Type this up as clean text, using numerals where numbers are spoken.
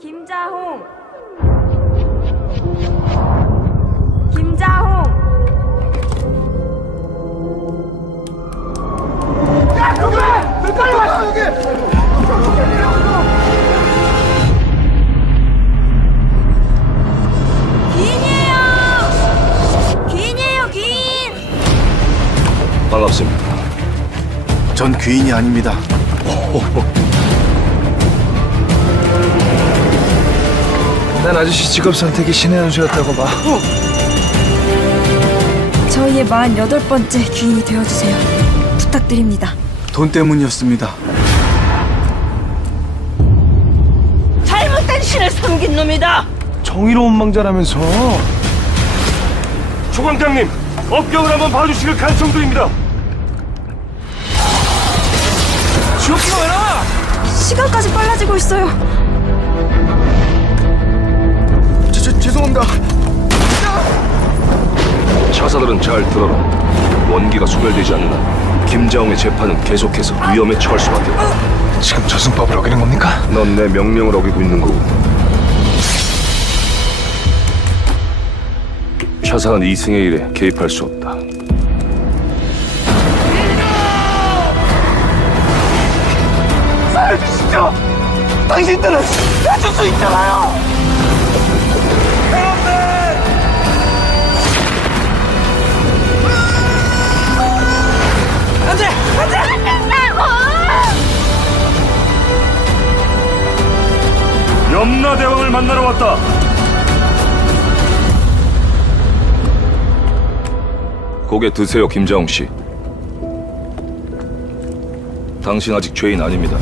김자홍. 김자홍. 야, 여기! 빨리 와, 여기! 기인이에요. 기인이에요, 기인. 반갑습니다. 전 귀인이 아닙니다. 난 아저씨 직업 선택이 신의 한 수였다고 봐. 저희의 48번째 귀인이 되어주세요. 부탁드립니다. 돈 때문이었습니다. 잘못된 신을 섬긴 놈이다. 정의로운 망자라면서. 초광장님, 업경을 한번 봐주시길 간청드립니다. 지옥기가 왜 나와? 시간까지 빨라지고 있어요. 죄송합니다. 차사들은 잘 들어라. 원기가 소멸되지 않는 한 김자홍의 재판은 계속해서 위험에 처할 수밖에 없다. 지금 저승법을 어기는 겁니까? 넌 내 명령을 어기고 있는 거고. 차사는 이승의 일에 개입할 수 없다. 살려주시죠! 당신들은 해줄 수 있잖아요! 염라대왕을 만나러 왔다. 고개 드세요, 김자홍 씨. 당신 아직 죄인 아닙니다.